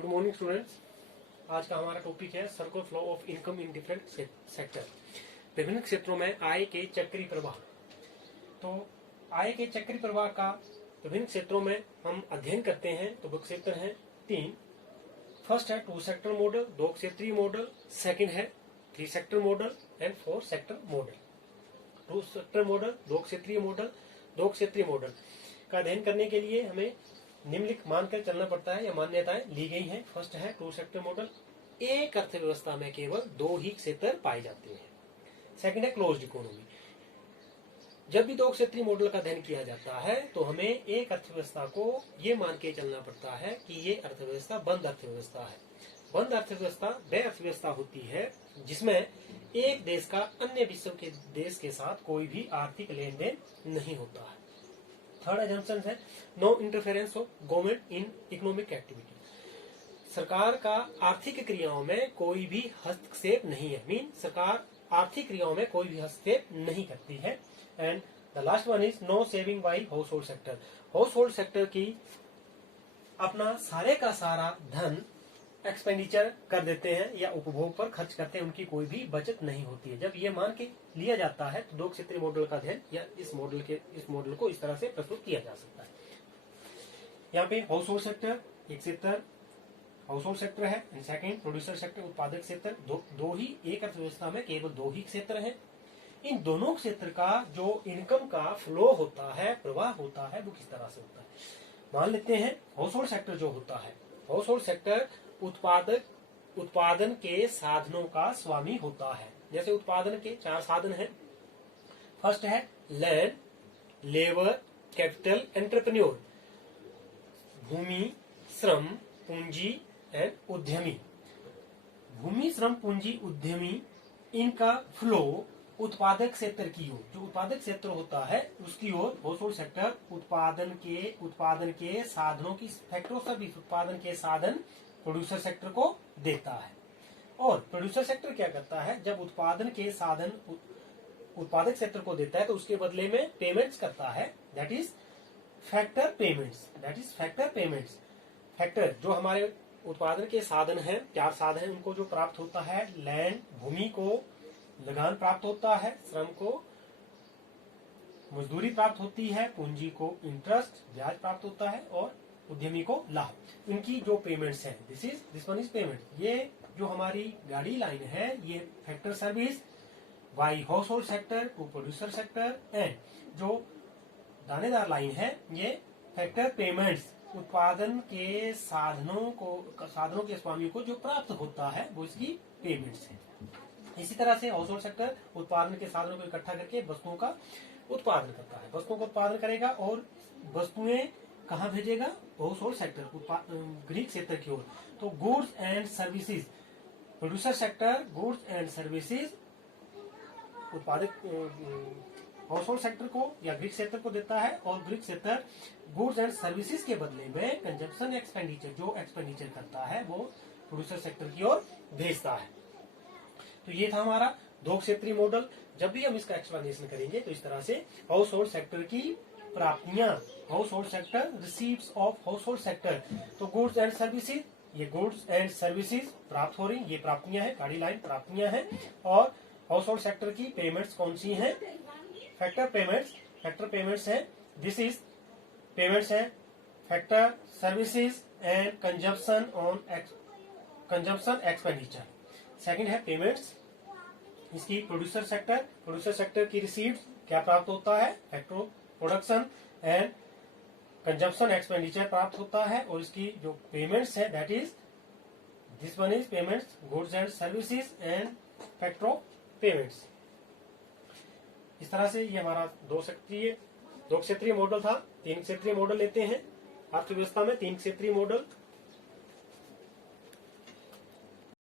Good morning students. आज का हमारा टॉपिक है circular flow of income in different sector. विभिन्न क्षेत्रों में आय के चक्रीय प्रवाह। तो आय के चक्रीय प्रवाह का विभिन्न क्षेत्रों में हम अध्ययन करते हैं। तो वो क्षेत्र हैं 3। फर्स्ट है 2 सेक्टर मॉडल, 2 क्षेत्रीय मॉडल। सेकंड है 3 sector model and 4 sector model. 2 sector model, 2 क्षेत्रीय मॉडल, 2 क्षेत्रीय मॉडल का अध्ययन करने के लिए हमें निम्नलिखित मानकर चलना पड़ता है या मान्यताएं ली गई हैं। फर्स्ट है 2 सेक्टर मॉडल, एक अर्थव्यवस्था में केवल 2 ही क्षेत्र पाए जाते हैं। सेकंड है क्लोज्ड इकोनॉमी। जब भी 2 क्षेत्रीय मॉडल का अध्ययन किया जाता है तो हमें एक अर्थव्यवस्था को ये मान के चलना पड़ता है कि ये अर्थव्यवस्था बंद अर्थव्यवस्था है। बंद अर्थव्यवस्था वह अर्थव्यवस्था होती है जिसमें एक देश का अन्य विश्व के देश के साथ कोई भी आर्थिक लेन देन नहीं होता है। थर्ड एजम्पशन है no interference of government in economic activity. सरकार का आर्थिक क्रियाओं में कोई भी हस्तक्षेप नहीं है। मीन सरकार आर्थिक क्रियाओं में कोई भी हस्तक्षेप नहीं करती है। And the last one is no saving by household sector. Household sector की अपना सारे का सारा धन एक्सपेंडिचर कर देते हैं या उपभोग पर खर्च करते हैं, उनकी कोई भी बचत नहीं होती है। जब ये मान के लिया जाता है तो 2 क्षेत्रीय मॉडल का अध्ययन या इस मॉडल को इस तरह से प्रस्तुत किया जा सकता है। यहाँ पे हाउस होल्ड सेक्टर एक क्षेत्र हाउस होल्ड सेक्टर है एंड सेकंड प्रोड्यूसर सेक्टर उत्पादक क्षेत्र। दो ही एक अर्थव्यवस्था में केवल 2 ही क्षेत्र हैं। इन दोनों क्षेत्र का जो इनकम का फ्लो होता है, प्रवाह होता है, वो किस तरह से होता है। मान लेते हैं हाउस होल्ड सेक्टर जो होता है, हाउस होल्ड सेक्टर उत्पादन के साधनों का स्वामी होता है। जैसे उत्पादन के 4 साधन हैं। फर्स्ट है लैंड, लेबर, कैपिटल, एंटरप्रेन्योर। भूमि, श्रम, पूंजी एंड उद्यमी। भूमि, श्रम, पूंजी, उद्यमी, इनका फ्लो उत्पादक क्षेत्र की ओर, जो उत्पादक क्षेत्र होता है उसकी ओर हाउस होल्ड सेक्टर उत्पादन के साधनों की फैक्टरों से भी उत्पादन के साधन प्रोड्यूसर सेक्टर को देता है। और प्रोड्यूसर सेक्टर क्या करता है, जब उत्पादन के साधन उत्पादक क्षेत्र को देता है तो उसके बदले में पेमेंट्स करता है। That is factor payments. Factor जो हमारे उत्पादन के साधन हैं, 4 साधन हैं, उनको जो प्राप्त होता है, लैंड भूमि को लगान प्राप्त होता है, श्रम को मजदूरी प्राप्त होती है, पूंजी को इंटरेस्ट ब्याज प्राप्त होता है और उद्यमी को लाभ। इनकी जो पेमेंट्स हैं, दिस वन इज पेमेंट। ये जो हमारी गाड़ी लाइन है ये factor service by household sector to producer sector. And जो दानेदार लाइन है ये फैक्टर पेमेंट्स, उत्पादन के साधनों के स्वामी को जो प्राप्त होता है वो इसकी पेमेंट्स है। इसी तरह से हाउस होल्ड सेक्टर उत्पादन के साधनों को इकट्ठा करके वस्तुओं का उत्पादन करता है, वस्तुओं का उत्पादन करेगा और वस्तुएं कहाँ भेजेगा, हाउस होल्ड सेक्टर ग्रीक क्षेत्र की ओर। तो goods and services, producer sector goods and services उत्पादक हाउस होल्ड सेक्टर को या ग्रीक क्षेत्र को देता है और ग्रीक क्षेत्र गुड्स एंड सर्विसेज के बदले में कंजम्पशन एक्सपेंडिचर जो एक्सपेंडिचर करता है वो प्रोड्यूसर सेक्टर की ओर भेजता है। तो ये था हमारा 2 क्षेत्रीय मॉडल। जब भी हम इसका एक्सप्लेनेशन करेंगे तो इस तरह से हाउस होल्ड सेक्टर की प्राप्तियां, house hold sector receives of house hold sector. तो गुड्स एंड सर्विसेज, ये गुड्स एंड सर्विसेज प्राप्त हो रही, ये प्राप्तियां हैं, गाड़ी लाइन प्राप्तियां हैं। और हाउस होल्ड सेक्टर की पेमेंट्स कौन सी हैं, फैक्टर पेमेंट्स है। दिस इज पेमेंट्स है factor services and consumption expenditure. Second है पेमेंट्स, इसकी प्रोड्यूसर सेक्टर की रिसीव्स क्या प्राप्त होता है, factor production and consumption expenditure प्राप्त होता है। और इसकी जो पेमेंट्स है that is this one is payments goods and services and factor payments. इस तरह से ये हमारा 2 क्षेत्रीय मॉडल था। 3 क्षेत्रीय मॉडल लेते हैं। अर्थव्यवस्था में 3 क्षेत्रीय मॉडल